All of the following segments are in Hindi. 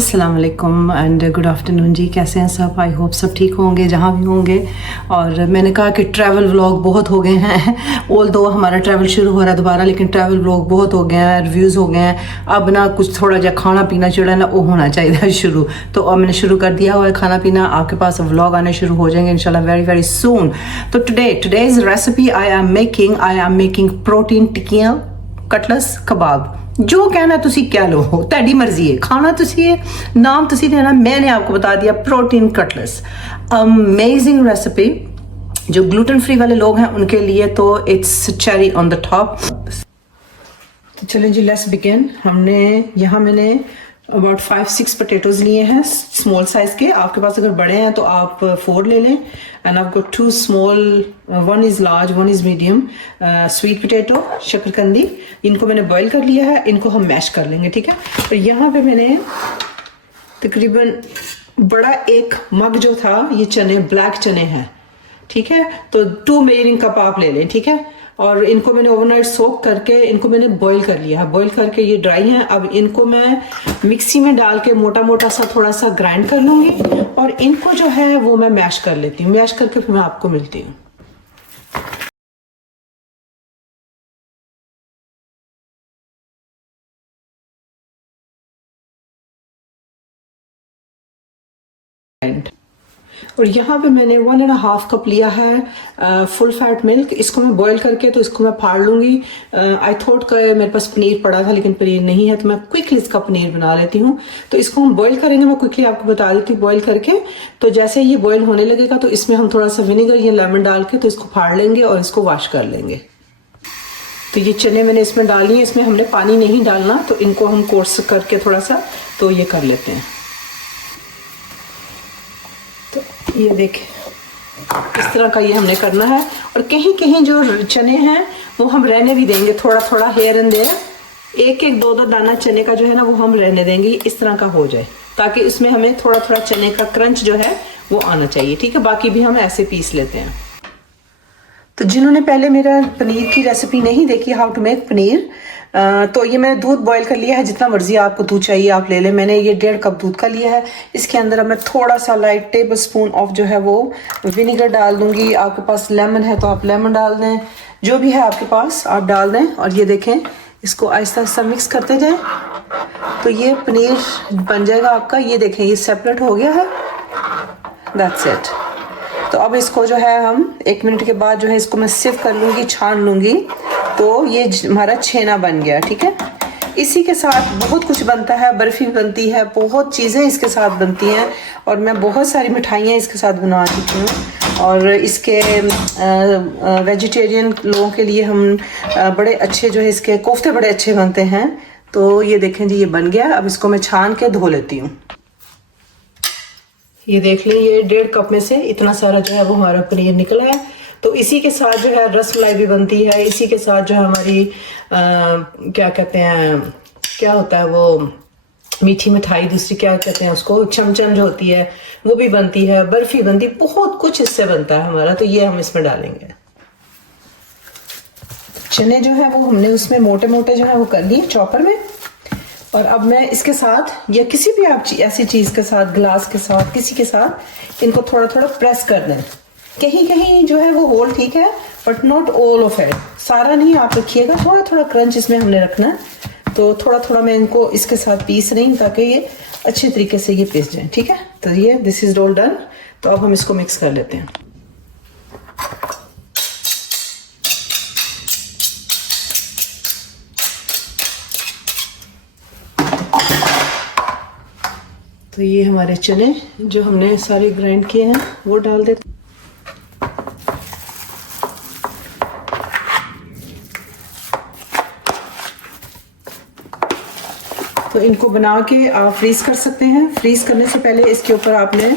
अस्सलाम वालेकुम एंड गुड आफ्टरनून जी। कैसे हैं सब? आई होप सब ठीक होंगे जहाँ भी होंगे। और मैंने कहा कि ट्रैवल व्लॉग बहुत हो गए हैं, ऑल दो हमारा ट्रैवल शुरू हो रहा है दोबारा, लेकिन ट्रैवल व्लॉग बहुत हो गए हैं, रिव्यूज़ हो गए हैं। अब ना कुछ थोड़ा जा खाना पीना जो है ना वो होना चाहिए शुरू। तो अब मैंने शुरू कर दिया हुआ है खाना पीना, आपके पास व्लॉग आने शुरू हो जाएंगे इंशाल्लाह वेरी वेरी सून। तो today's recipe I am making protein टिक्कियाँ कटलस कबाब। जो कहना तुसी कह लो, तेरी मर्जी है, खाना तुसी है, नाम तुसी देना। मैंने आपको बता दिया प्रोटीन कटलस, अमेजिंग रेसिपी। जो ग्लूटेन फ्री वाले लोग हैं उनके लिए तो it's cherry on the top. तो चलें जी, लेट्स बिगिन। मैंने अबाउट 5-6 पोटैटोज लिए हैं स्मॉल साइज के। आपके पास अगर बड़े हैं तो आप 4 ले लें। एंड आपको 2 small, 1 is large 1 is medium sweet potato, शकरकंदी। इनको मैंने बॉईल कर लिया है, इनको हम मैश कर लेंगे, ठीक है। और यहाँ पे मैंने तकरीबन बड़ा एक मग जो था, ये चने, ब्लैक चने हैं, ठीक है। तो 2 मेजरिंग कप आप ले लें, ठीक है। और इनको मैंने ओवरनाइट सोक करके इनको मैंने बॉईल कर लिया है। बॉईल करके ये ड्राई हैं। अब इनको मैं मिक्सी में डाल के मोटा मोटा सा थोड़ा सा ग्राइंड कर लूँगी और इनको जो है वो मैं मैश कर लेती हूँ। मैश करके फिर मैं आपको मिलती हूँ। और यहाँ पे मैंने 1.5 कप लिया है फुल फैट मिल्क। इसको मैं बॉईल करके तो इसको मैं फाड़ लूँगी। आई थॉट का मेरे पास पनीर पड़ा था लेकिन पनीर नहीं है, तो मैं क्विकली इसका पनीर बना लेती हूँ। तो इसको हम बॉईल करेंगे, मैं क्विकली आपको बता देती हूँ। बॉईल करके तो जैसे ये बॉईल होने लगेगा तो इसमें हम थोड़ा सा विनेगर या लेमन डाल के तो इसको फाड़ लेंगे और इसको वॉश कर लेंगे। तो ये चने मैंने इसमें डाली हैं, इसमें हमने पानी नहीं डालना, तो इनको हम कोर्स करके थोड़ा सा तो ये कर लेते हैं। तो ये देखें, इस तरह का ये हमने करना है। और कहीं कहीं जो चने हैं वो हम रहने भी देंगे, थोड़ा थोड़ा हेयर एंड देयर, 1-1 2-2 दाना चने का जो है ना वो हम रहने देंगे, इस तरह का हो जाए, ताकि उसमें हमें थोड़ा थोड़ा चने का क्रंच जो है वो आना चाहिए, ठीक है। बाकी भी हम ऐसे पीस लेते हैं। तो जिन्होंने पहले मेरा पनीर की रेसिपी नहीं देखी, हाउ टू मेक पनीर, तो ये मैंने दूध बॉईल कर लिया है। जितना मर्जी आपको दूध चाहिए आप ले लें। मैंने ये 1.5 कप दूध का लिया है। इसके अंदर अब मैं थोड़ा सा लाइट टेबल स्पून ऑफ जो है वो विनेगर डाल दूंगी। आपके पास लेमन है तो आप लेमन डाल दें, जो भी है आपके पास आप डाल दें। और ये देखें, इसको आहिस्ता आहिस्ता मिक्स करते जाएं तो ये पनीर बन जाएगा आपका। ये देखें, ये सेपरेट हो गया है, दैट्स इट। तो अब इसको जो है हम 1 मिनट के बाद जो है इसको मैं सिव कर लूँगी, छान लूँगी, तो ये हमारा छेना बन गया, ठीक है। इसी के साथ बहुत कुछ बनता है, बर्फ़ी बनती है, बहुत चीज़ें इसके साथ बनती हैं। और मैं बहुत सारी मिठाइयाँ इसके साथ बना चुकी हूँ। और इसके वेजिटेरियन लोगों के लिए हम बड़े अच्छे जो है इसके कोफ्ते बड़े अच्छे बनते हैं। तो ये देखें जी, ये बन गया। अब इसको मैं छान के धो लेती हूँ। ये देख लें, ये 1.5 कप में से इतना सारा जो है वो हमारा पनीर निकला है। तो इसी के साथ जो है रसमलाई भी बनती है। इसी के साथ जो है हमारी क्या कहते हैं, क्या होता है वो मीठी मिठाई, दूसरी क्या कहते हैं उसको, चमचम जो होती है वो भी बनती है, बर्फी बनती है, बहुत कुछ इससे बनता है हमारा। तो ये हम इसमें डालेंगे। चने जो है वो हमने उसमें मोटे मोटे जो है वो कर लिए चॉपर में। और अब मैं इसके साथ या किसी भी आप ऐसी चीज़ के साथ, ग्लास के साथ, किसी के साथ इनको थोड़ा थोड़ा प्रेस कर दें। कहीं कहीं जो है वो होल ठीक है, but not all of it, सारा नहीं आप रखिएगा। थोड़ा थोड़ा क्रंच इसमें हमने रखना है। तो थोड़ा थोड़ा मैं इनको इसके साथ पीस रही हूँ ताकि ये अच्छे तरीके से ये पीस जाए, ठीक है। तो ये दिस इज ऑल डन। तो अब हम इसको मिक्स कर लेते हैं। तो ये हमारे चने जो हमने सारे ग्राइंड किए हैं वो डाल देते। तो इनको बना के आप फ्रीज कर सकते हैं। फ्रीज करने से पहले इसके ऊपर आपने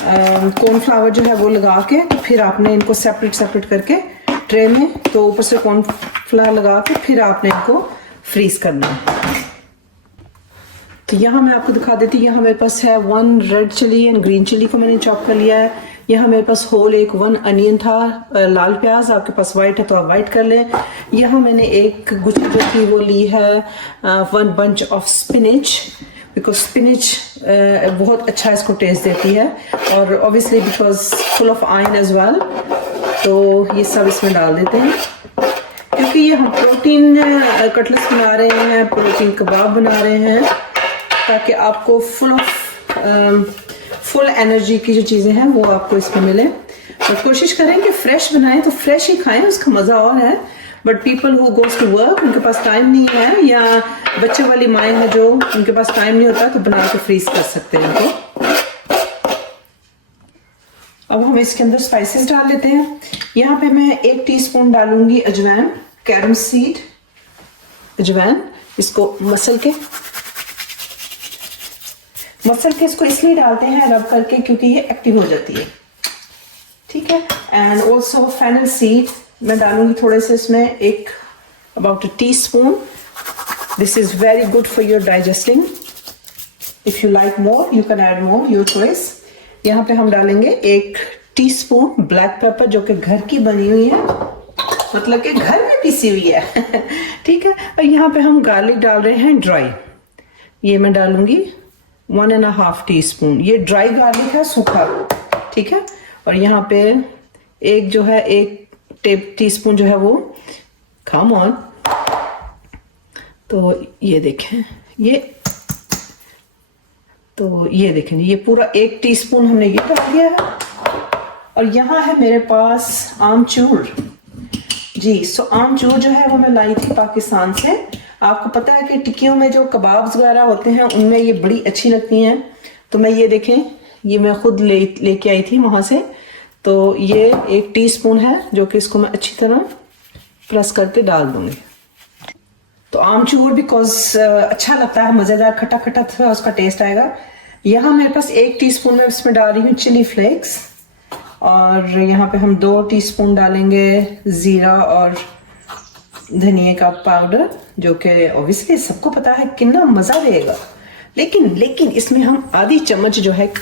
कॉर्नफ्लावर जो है वो लगा के, तो फिर आपने इनको सेपरेट करके ट्रे में, तो ऊपर से कॉर्नफ्लावर लगा के फिर आपने इनको फ्रीज करना है। तो यहाँ मैं आपको दिखा देती हूँ। यहाँ मेरे पास है 1 red chilli and green chilli को मैंने चॉप कर लिया है। यहाँ मेरे पास होल 1 अनियन था, लाल प्याज, आपके पास वाइट है तो आप वाइट कर लें। यहाँ मैंने एक गुच्छी जो थी वो ली है 1 bunch of spinach. Because spinach बहुत अच्छा इसको टेस्ट देती है, और obviously because full of iron as well. तो ये सब इसमें डाल देते हैं, क्योंकि ये हम प्रोटीन कटलेट्स बना रहे हैं, प्रोटीन कबाब बना रहे हैं, ताकि आपको फुल एनर्जी की जो चीज़ें हैं वो आपको इसमें मिले। और कोशिश करें कि फ्रेश बनाएं, तो फ्रेश ही खाएं, उसका मज़ा और है। But people who goes to work, उनके पास टाइम नहीं है, या बच्चे वाली माएँ हैं जो उनके पास टाइम नहीं होता, तो बना के फ्रीज कर सकते हैं इनको। अब हम इसके अंदर स्पाइसेस डाल लेते हैं। यहाँ पे मैं 1 टीस्पून डालूंगी अजवाइन, कैरम सीड अजवाइन। इसको मसल के इसको इसलिए डालते हैं रब करके, क्योंकि ये एक्टिव हो जाती है, ठीक है। एंड ऑल्सो फेनल सीड मैं डालूंगी थोड़े से इसमें, about 1 teaspoon. This is very good for your digesting. If you like more you can add more, your choice. यहाँ पे हम डालेंगे 1 टीस्पून ब्लैक पेपर, जो कि घर की बनी हुई है, मतलब कि घर में पीसी हुई है ठीक है। और यहाँ पे हम गार्लिक डाल रहे हैं ड्राई, ये मैं डालूंगी 1.5 टीस्पून। ये ड्राई गार्लिक है, सूखा, ठीक है। और यहाँ पे एक टीस्पून जो है वो कम ऑन। तो ये देखें, ये देखें, ये पूरा 1 टीस्पून हमने ये डाल दिया है। और यहाँ है मेरे पास आमचूर जी। सो आमचूर जो है वो मैं लाई थी पाकिस्तान से। आपको पता है कि टिक्कियों में जो कबाब्स वगैरह होते हैं उनमें ये बड़ी अच्छी लगती हैं। तो मैं ये देखें, ये मैं खुद लेके आई थी वहाँ से। तो ये 1 टीस्पून है, जो कि इसको मैं अच्छी तरह प्रेस करके डाल दूंगी। तो आमचूर बिकॉज अच्छा लगता है, मज़ेदार खट्टा खट्टा थोड़ा उसका टेस्ट आएगा। यहाँ मेरे पास 1 टीस्पून में इसमें डाल रही हूँ चिली फ्लेक्स, और यहाँ पे हम 2 टीस्पून डालेंगे ज़ीरा और धनिया का पाउडर, जो कि ऑब्वियसली सबको पता है कितना मज़ा देगा। लेकिन इसमें हम आधी चम्मच जो है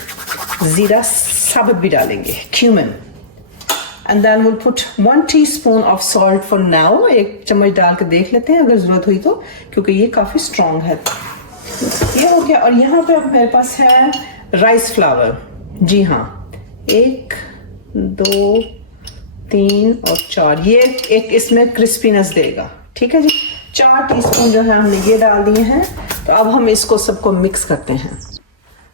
ज़ीरा साबुत भी डालेंगे, cumin. And then will put 1 teaspoon of salt for now. 1 चम्मच डाल के देख लेते हैं अगर ज़रूरत हुई तो, क्योंकि ये काफ़ी स्ट्रॉन्ग है। ये हो गया। और यहाँ पे अब मेरे पास है राइस फ्लावर, जी हाँ, 1 2 3 और 4। ये एक इसमें क्रिस्पीनेस देगा, ठीक है जी। 4 टीस्पून जो है हमने ये डाल दिए हैं। तो अब हम इसको सबको मिक्स करते हैं।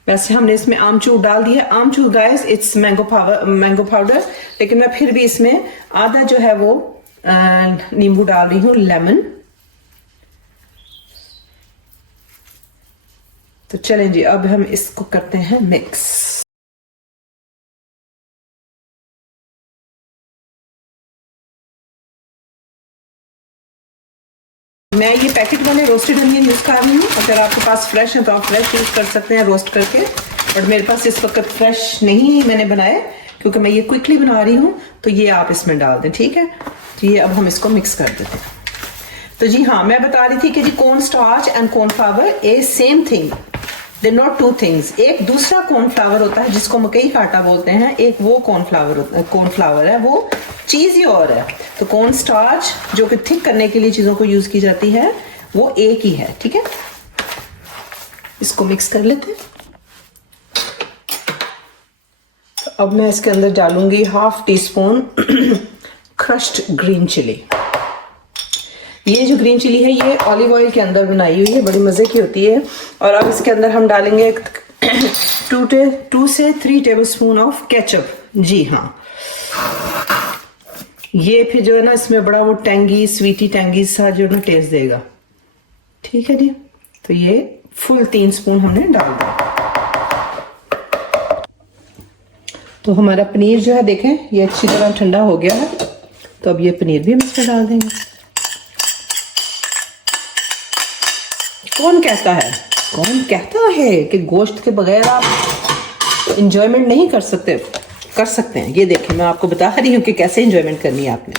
वैसे हमने इसमें आमचूर डाल दिया है। आमचूर गाइस इट्स मैंगो पाउडर, लेकिन मैं फिर भी इसमें आधा जो है वो नींबू डाल रही हूँ, लेमन। तो चलें जी, अब हम इसको करते हैं मिक्स। मैं ये पैकेट वाले रोस्टेड अनियन यूज कर रही हूँ। अगर आपके पास फ्रेश है तो आप फ्रेश यूज कर सकते हैं रोस्ट करके, बट मेरे पास इस वक्त फ्रेश नहीं मैंने बनाया, क्योंकि मैं ये क्विकली बना रही हूँ। तो ये आप इसमें डाल दें, ठीक है। तो ये अब हम इसको मिक्स कर देते हैं। तो जी हाँ, मैं बता रही थी कि जी corn starch and cornflour a same thing, they not 2 things. एक दूसरा कॉर्नफ्लावर होता है जिसको मकई का आटा बोलते हैं, एक वो कॉर्नफ्लावर है, वो चीज़ ही और है। तो कॉर्न स्टार्च जो कि थिक करने के लिए चीज़ों को यूज़ की जाती है, वो एक ही है, ठीक है। इसको मिक्स कर लेते हैं। तो अब मैं इसके अंदर डालूंगी 1/2 टीस्पून क्रश्ड ग्रीन चिली। ये जो ग्रीन चिली है ये ऑलिव ऑयल के अंदर बनाई हुई है, बड़ी मज़े की होती है। और अब इसके अंदर हम डालेंगे 2 से 3 टेबलस्पून ऑफ केचप, जी हाँ। ये फिर जो है ना इसमें बड़ा वो स्वीटी टैंगी सा जो ना टेस्ट देगा, ठीक है जी। तो ये फुल 3 स्पून हमने डाल दिया। तो हमारा पनीर जो है देखें ये अच्छी तरह ठंडा हो गया है। तो अब ये पनीर भी हम इसमें डाल देंगे। कौन कहता है कि गोश्त के बगैर आप इंजॉयमेंट नहीं कर सकते हैं। ये देखें, मैं आपको बता रही हूँ कि कैसे इंजॉयमेंट करनी है आपने।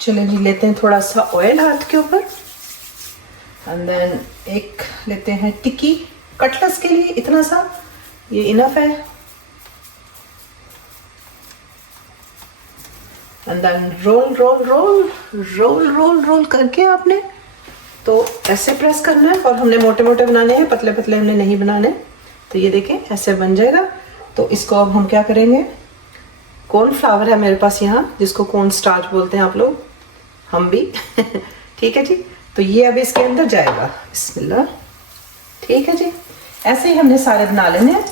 चलिए जी, लेते हैं थोड़ा सा ऑयल हाथ के ऊपर, एंड देन एक लेते हैं टिक्की। कटलेट्स के लिए इतना सा ये इनफ है। And then roll roll roll roll roll roll करके आपने तो ऐसे प्रेस करना है। और हमने मोटे मोटे बनाने हैं, पतले पतले हमने नहीं बनाने। तो ये देखें ऐसे बन जाएगा। तो इसको अब हम क्या करेंगे, कॉर्नफ्लावर है मेरे पास यहाँ, जिसको कॉर्न स्टार्च बोलते हैं आप लोग, हम भी ठीक है जी। तो ये अब इसके अंदर जाएगा, बिस्मिल्लाह। ठीक है जी, ऐसे ही हमने सारे बना लेने हैं।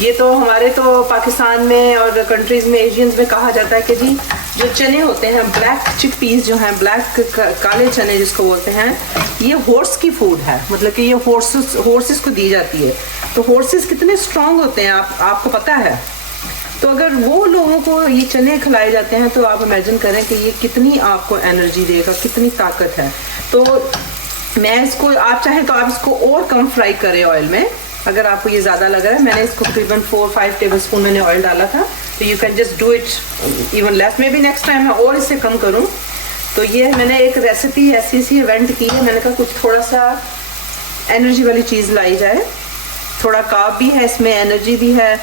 ये तो हमारे तो पाकिस्तान में और कंट्रीज में, एशियंस में कहा जाता है कि जी जो चने होते हैं, ब्लैक चिकपीस जो हैं, ब्लैक काले चने जिसको बोलते हैं, ये हॉर्स की फूड है। मतलब कि ये हॉर्सेस को दी जाती है। तो हॉर्सेस कितने स्ट्रांग होते हैं आपको पता है। तो अगर वो लोगों को ये चने खिलाए जाते हैं तो आप इमेजिन करें कि ये कितनी आपको एनर्जी देगा, कितनी ताकत है। तो मैं इसको, आप चाहे तो आप इसको और कम फ्राई करें ऑयल में, अगर आपको ये ज़्यादा लग रहा है। मैंने इसको तकरीबन 4-5 टेबल स्पून मैंने ऑयल डाला था। तो you can just do it even less, may be next time मैं और इससे कम करूँ। तो ये मैंने एक रेसिपी ऐसी सी इवेंट की है, मैंने कहा कुछ थोड़ा सा एनर्जी वाली चीज़ लाई जाए। थोड़ा कार्ब भी है इसमें, एनर्जी भी है,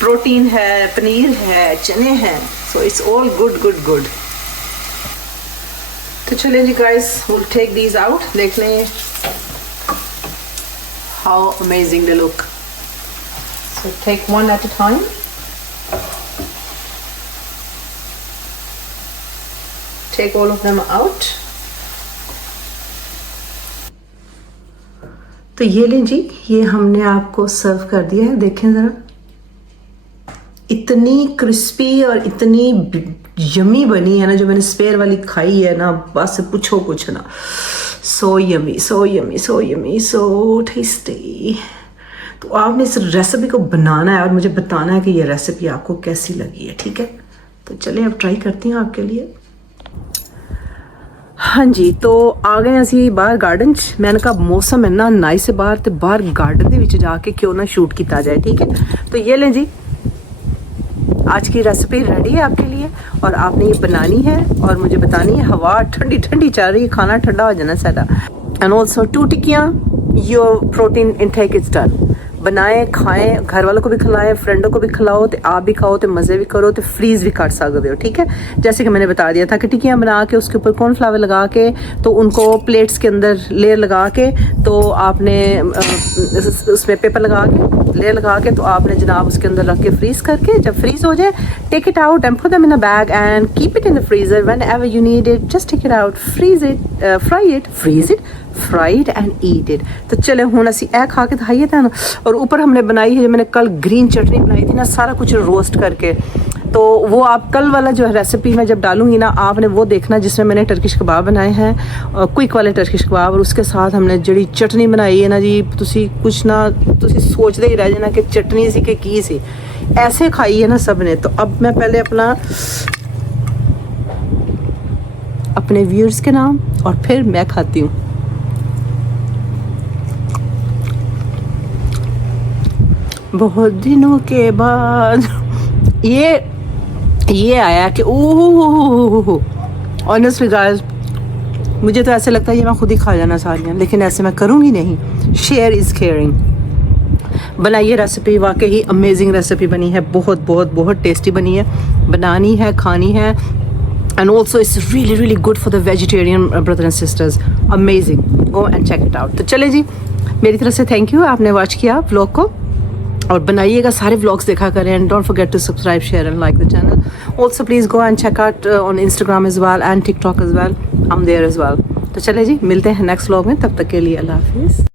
प्रोटीन है, पनीर है, चने हैं। So it's all good good good. तो चलें जी guys, will take these out. देख लें how amazing they look. So take one at a time. Take all of them out. तो ये लें जी, ये हमने आपको सर्व कर दिया है। देखें ज़रा, इतनी क्रिस्पी और इतनी यमी बनी है ना, जो मैंने स्पेयर वाली खाई है ना, बस पूछो कुछ ना। So yummy, so yummy, so yummy, so tasty. तो आपने इस रेसिपी को बनाना है और मुझे बताना है कि ये रेसिपी आपको कैसी लगी है, ठीक है। तो चलिए अब ट्राई करती हूँ आपके लिए। हाँ जी, तो आ गए ਅਸੀਂ ਬਾਹਰ गार्डन च। मैंने कहा मौसम इन्ना नाइस है बाहर, तो बाहर गार्डन ਦੇ ਵਿੱਚ ਜਾ ਕੇ क्यों ना शूट किया जाए, ठीक है। तो ये लें जी, आज की रेसिपी रेडी है आपके लिए और आपने ये बनानी है और मुझे बतानी है। हवा ठंडी ठंडी चल रही है, खाना ठंडा हो जाना सारा। एंड ऑल्सो 2 टिक्कियाँ, your protein intake is done. बनाएं, खाएं, घर वालों को भी खिलाएं, फ्रेंडों को भी खिलाओ, तो आप भी खाओ, तो मज़े भी करो, तो फ्रीज़ भी कर सकते हो, ठीक है। जैसे कि मैंने बता दिया था कि टिक्कियाँ बना के उसके ऊपर कॉर्नफ्लावर लगा के, तो उनको प्लेट्स के अंदर लेयर लगा के, तो आपने उसमें पेपर लगा के, लेयर लगा के, तो आपने जनाब उसके अंदर रख के फ्रीज़ करके, जब फ्रीज़ हो जाए, take it out and put them in a bag and keep it in the freezer. Whenever you need it, just take it out, freeze it, fry it, freeze it, fried and eat it. तो चले हुण असी ए खा के दिखाइए था ना। और ऊपर हमने बनाई है, मैंने कल ग्रीन चटनी बनाई थी ना, सारा कुछ रोस्ट करके। तो वो आप कल वाला जो है रेसिपी मैं जब डालूंगी ना, आपने वो देखना, जिसमें मैंने टर्किश कबाब बनाए हैं, क्विक वाले टर्किश कबाब, और उसके साथ हमने जड़ी चटनी बनाई है ना जी, तुसी कुछ ना तुसी सोचते ही रह जाना कि चटनी सी कि की सी। ऐसे खाई है ना सब ने। तो अब मैं पहले अपने व्यूअर्स के नाम और फिर मैं खाती हूँ। बहुत दिनों के बाद ये आया कि ओह, ऑनेस्टली गाइस, मुझे तो ऐसे लगता है ये मैं खुद ही खा जाना सारियाँ, लेकिन ऐसे मैं करूँगी नहीं। Share is caring. बनाइए रेसिपी, वाकई अमेजिंग रेसिपी बनी है, बहुत बहुत बहुत टेस्टी बनी है। बनानी है, खानी है। And also it's really really good for the vegetarian brother and sisters. Amazing, go and check it out. तो चले जी, मेरी तरफ से थैंक यू, आपने वॉच किया व्लॉग को, और बनाइएगा, सारे व्लॉग्स देखा करें। And don't forget to subscribe, share and like the channel. Also please go and check out on Instagram as well and TikTok as well, I am there as well. तो चले जी, मिलते हैं नेक्स्ट व्लॉग में, तब तक के लिए अल्लाह हाफिज़।